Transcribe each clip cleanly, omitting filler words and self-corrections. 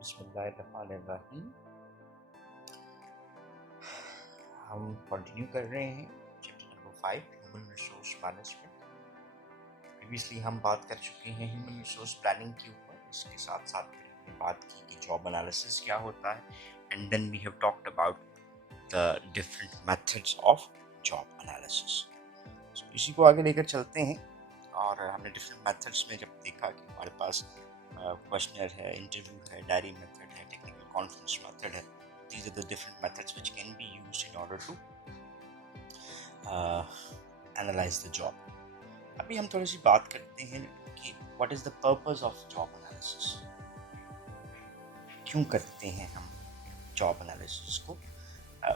बिस्मिल्लाहिर्रहमानिर्रहीम। हम कंटिन्यू कर रहे हैं chapter number 5 human resource management. Previously हम बात कर चुके हैं ह्यूमन रिसोर्स प्लानिंग के ऊपर। इसके साथ साथ फिर हमने बात की कि जॉब एनालिसिस क्या होता है, and then we have talked about the different methods of job analysis. So इसी को आगे लेकर चलते हैं। और हमने डिफरेंट मेथड्स में जब देखा कि हमारे पास क्वेश्चनर है, इंटरव्यू है, डायरी मेथड है, टेक्निकल कॉन्फ्रेंस मेथड है, these are the different methods which can be used in order to analyze the job. अभी हम थोड़ी सी बात करते हैं कि what is the purpose of job analysis, क्यों करते हैं हम job analysis को।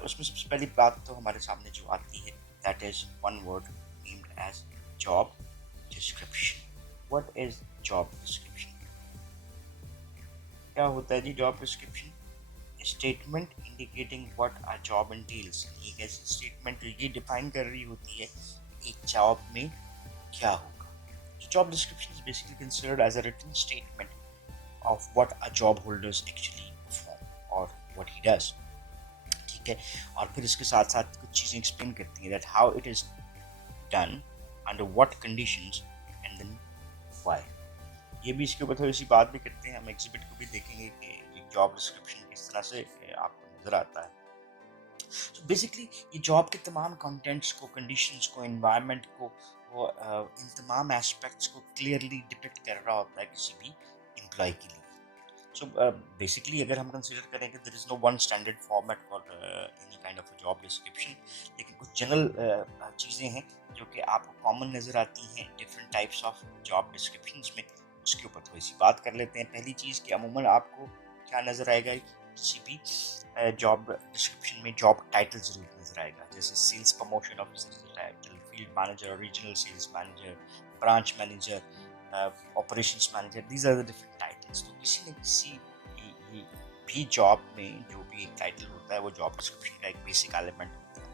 उसमें सबसे पहली बात तो हमारे सामने जो आती है that is one word named as job description. What is job description? क्या होता है जी job description? Statement indicating what a job एंटेल्स। एक ऐसी स्टेटमेंट जो ये डिफाइन कर रही होती है एक जॉब में क्या होगा। Job description is basically considered as a written statement of what a job holders actually perform और व्हाट ही डज। ठीक है, और फिर इसके साथ साथ कुछ चीज़ें एक्सप्लेन करती हैं that how it is done, under what conditions, and then why. ये भी इसके ऊपर थोड़ी सी बात भी करते हैं। हम एग्जिबिट को भी देखेंगे कि जॉब डिस्क्रिप्शन किस तरह से आपको नजर आता है। So बेसिकली ये जॉब के तमाम कंटेंट्स को, कंडीशंस को, एनवायरनमेंट को, वो इन तमाम एस्पेक्ट्स को क्लियरली डिपिक्ट कर रहा होता है किसी भी एम्प्लॉय के लिए। सो बेसिकली अगर हम कंसिडर करें कि there is no one standard format for any kind of job description, लेकिन कुछ जनरल चीज़ें हैं जो कि आपको कॉमन नज़र आती हैं different types of job descriptions में। उसके ऊपर थोड़ी सी बात कर लेते हैं। पहली चीज़ कि अमूमन आपको क्या नज़र आएगा, किसी भी जॉब डिस्क्रिप्शन में जॉब टाइटल ज़रूर नज़र आएगा। जैसे sales promotion officer title, field manager, regional sales manager, branch manager, operations manager, these are the different titles. तो किसी न किसी भी जॉब में जो भी एक टाइटल होता है वो जॉब डिस्क्रिप्शन का एक बेसिक एलिमेंट होता है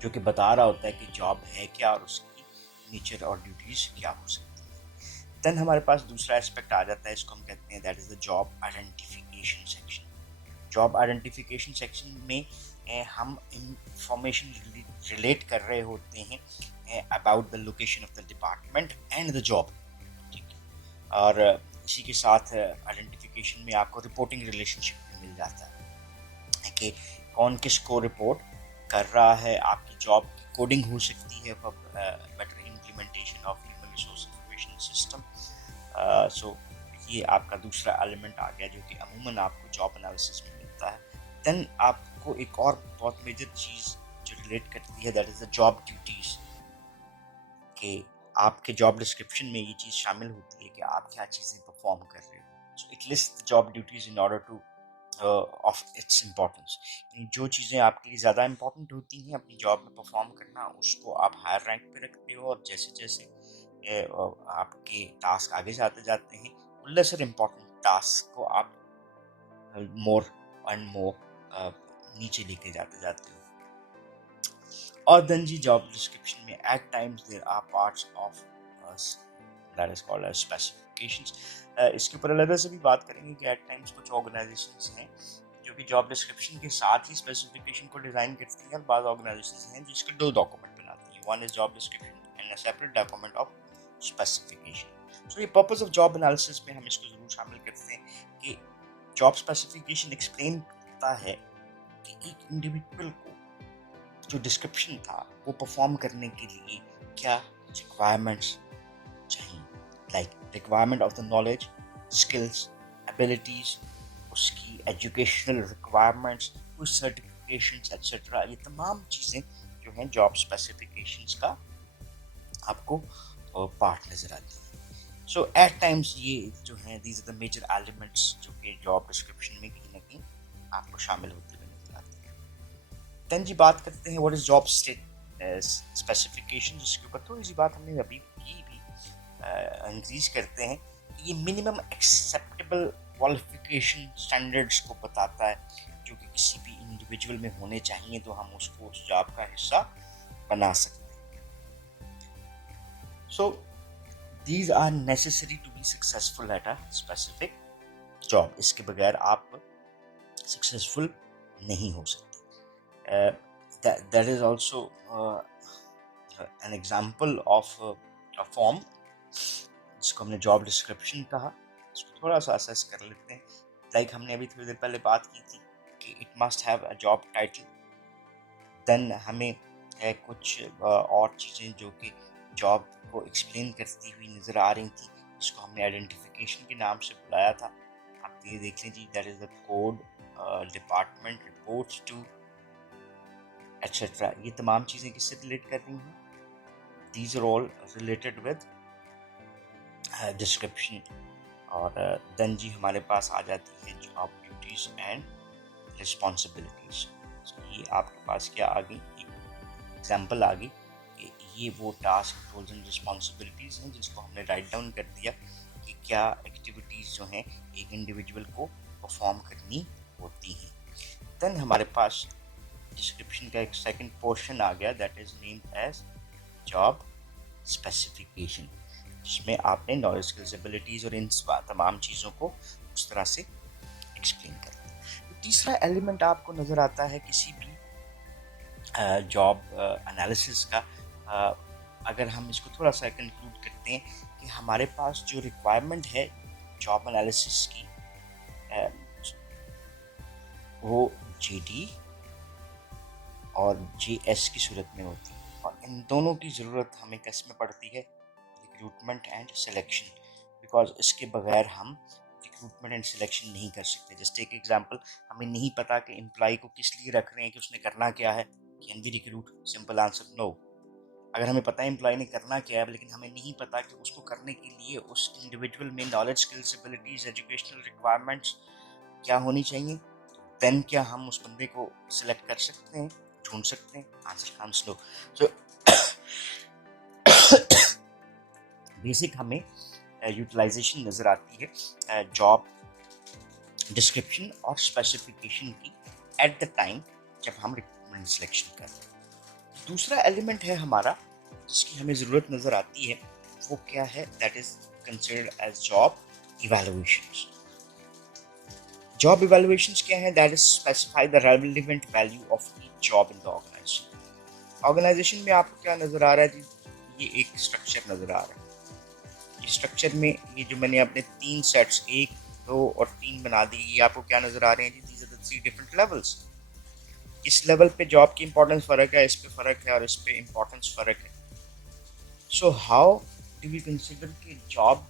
जो कि बता रहा होता है कि जॉब है क्या और उसकी नेचर और ड्यूटीज क्या हो सकती है। देन हमारे पास दूसरा एस्पेक्ट आ जाता है, इसको हम कहते हैं that is the job identification section. Job identification section में हम इंफॉर्मेशन रिलेट कर रहे होते हैं about the location of the department and the job. ठीक है, और इसी के साथ आइडेंटिफिकेशन में आपको रिपोर्टिंग रिलेशनशिप भी मिल जाता है कि कौन किसको रिपोर्ट कर रहा है। आपकी जॉब की कोडिंग हो सकती है for better implementation of human resource information system. So ये आपका दूसरा एलिमेंट आ गया जो कि अमूमन आपको जॉब एनालिसिस में मिलता है। देन आपको एक और बहुत मेजर चीज़ जो रिलेट करती है that is the job duties, कि आपके जॉब डिस्क्रिप्शन में ये चीज़ शामिल होती है कि आप क्या चीज़ें परफॉर्म कर रहे हो। So it list the job duties in order two of its importance. जो चीज़ें आपके लिए ज़्यादा इंपॉर्टेंट होती हैं अपनी जॉब में परफॉर्म करना, उसको आप हायर रैंक पे रखते हो, और जैसे जैसे आपके टास्क आगे जाते जाते हैं उन लेसर इम्पोर्टेंट टास्क को आप मोर एंड मोर नीचे लेके जाते जाते हो। और देन जी जॉब डिस्क्रिप्शन में at times there are parts of that is called as specifications. इसके ऊपर अलग से भी बात करेंगे कि एट टाइम्स कुछ ऑर्गेनाइजेशंस हैं जो कि जॉब डिस्क्रिप्शन के साथ ही स्पेसिफिकेशन को डिजाइन करती हैं, और बाद ऑर्गेनाइजेशंस हैं जिसके दो डॉक्यूमेंट बनाती हैं, one is job description and a separate document of specification. So ये पर्पस ऑफ जॉब एनालिसिस में हम इसको जरूर शामिल करते हैं कि जॉब स्पेसिफिकेशन एक्सप्लेन करता है कि एक इंडिविजुअल को जो डिस्क्रिप्शन था वो परफॉर्म करने के लिए क्या रिक्वायरमेंट्स चाहिए, like requirement of the knowledge, skills, abilities, उसकी एजुकेशनल रिक्वायरमेंट्स, कुछ सर्टिफिकेशंस एक्सेट्रा। ये तमाम चीज़ें जो हैं जॉब स्पेसिफिकेशंस का आपको पार्ट नज़र आती है। सो एट टाइम्स ये जो हैं these are the major elements जो कि जॉब डिस्क्रिप्शन में कहीं ना कहीं आपको शामिल होते हुए नजर आते हैं। देन जी बात करते हैं व्हाट इज जॉब स्पेसिफिकेशन, जिसके ऊपर थोड़ी सी बात हमने अभी की भी इंक्रीज करते हैं कि ये मिनिमम एक्सेप्टेबल क्वालिफिकेशन स्टैंडर्ड्स को बताता है जो कि किसी भी इंडिविजुअल में होने चाहिए तो हम उसको उस जॉब का हिस्सा बना सकते हैं। सो these are necessary to be successful at a specific job, इसके बगैर आप सक्सेसफुल नहीं हो सकते. That is also an example of a form जिसको हमने जॉब डिस्क्रिप्शन कहा. इसको थोड़ा सा असेस कर लेते हैं. लाइक हमने अभी थोड़ी देर पहले बात की थी कि it must have a job title. Then हमें कुछ और चीज़ें जो कि जॉब को एक्सप्लेन करती हुई नज़र आ रही थी, जिसको हमने आइडेंटिफिकेशन के नाम से बुलाया था. आप ये देख लीजिए, that is the code, department, reports to, etcetera. ये तमाम चीज़ें किससे रिलेट कर रही हैं? These are all related with description. और देन जी हमारे पास आ जाती है जॉब ड्यूटीज़ एंड रिस्पॉन्सिबिलिटीज़. ये आपके पास क्या आ गई, एक एग्जाम्पल आ गई कि ये वो टास्क, रोल्स एंड रिस्पॉन्सिबिलिटीज़ हैं जिसको हमने राइट डाउन कर दिया कि क्या एक्टिविटीज़ जो हैं एक इंडिविजुअल को परफॉर्म करनी होती हैं. देन हमारे पास डिस्क्रिप्शन का एक सेकंड पोर्शन आ गया, that is named as job specification, जिसमें आपने नॉलेज, स्किल्स, एबिलिटीज़ और इन तमाम चीज़ों को उस तरह से एक्सप्लेन कर दिया. तीसरा एलिमेंट आपको नज़र आता है किसी भी जॉब एनालिसिस का. अगर हम इसको थोड़ा सा कंक्लूड करते हैं कि हमारे पास जो रिक्वायरमेंट है जॉब एनालिसिस की, वो जीडी और जीएस की सूरत में होती है. और इन दोनों की ज़रूरत हमें किस में पड़ती है? Recruitment and selection. बिकॉज इसके बगैर हम रिक्रूटमेंट एंड सिलेक्शन नहीं कर सकते. जस्ट एक एग्जांपल, हमें नहीं पता कि एम्प्लॉय को किस लिए रख रहे हैं, कि उसने करना क्या है. Can we recruit? Simple answer, no. अगर हमें पता है एम्प्लॉय ने करना क्या है, लेकिन हमें नहीं पता कि उसको करने के लिए उस इंडिविजुअल में knowledge, skills, abilities, educational requirements क्या होनी चाहिए, देन क्या हम उस बंदे को सिलेक्ट कर सकते हैं, ढूंढ सकते हैं? Answer comes no. So basic हमें यूटिलाइजेशन नज़र आती है जॉब डिस्क्रिप्शन और स्पेसिफिकेशन की एट द टाइम जब हम रिक्रूटमेंट सिलेक्शन कर रहे हैं. दूसरा एलिमेंट है हमारा जिसकी हमें ज़रूरत नज़र आती है, वो क्या है? That is considered as job evaluations. Job evaluations क्या है? That is specify the relevant value of each job in the organization. Organization में आपको क्या नज़र आ रहा है जी? ये एक स्ट्रक्चर नज़र आ रहा है. इस स्ट्रक्चर में ये जो मैंने अपने 3 सेट्स 1, 2 और 3 बना दी, ये आपको क्या नज़र आ रहे हैं जी? These are the 3 different levels. इस लेवल पे जॉब की इंपॉर्टेंस फ़र्क है, इस पे फ़र्क है और इस पे इंपॉर्टेंस फ़र्क है. So how do we consider कि जॉब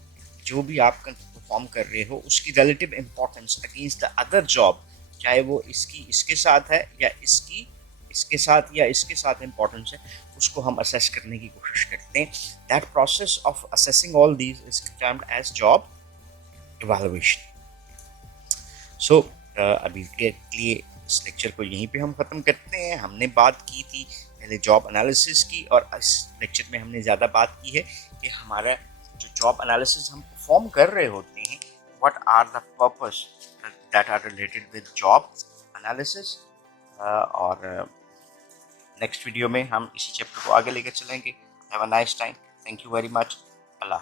जो भी आप परफॉर्म कर रहे हो उसकी relative importance against the other job, चाहे वो इसकी इसके साथ है या इसकी इसके साथ या इसके साथ इंपॉर्टेंस है, उसको हम असेस करने की कोशिश करते हैं. That process of assessing all these is termed as job evaluation. So अभी के लिए इस लेक्चर को यहीं पे हम ख़त्म करते हैं. हमने बात की थी पहले जॉब एनालिसिस की, और इस लेक्चर में हमने ज़्यादा बात की है कि हमारा जो जॉब एनालिसिस हम परफॉर्म कर रहे होते हैं, what are the purpose that are related with job analysis. और नेक्स्ट वीडियो में हम इसी चैप्टर को आगे लेकर चलेंगे. Have a nice time. Thank you very much. Allah.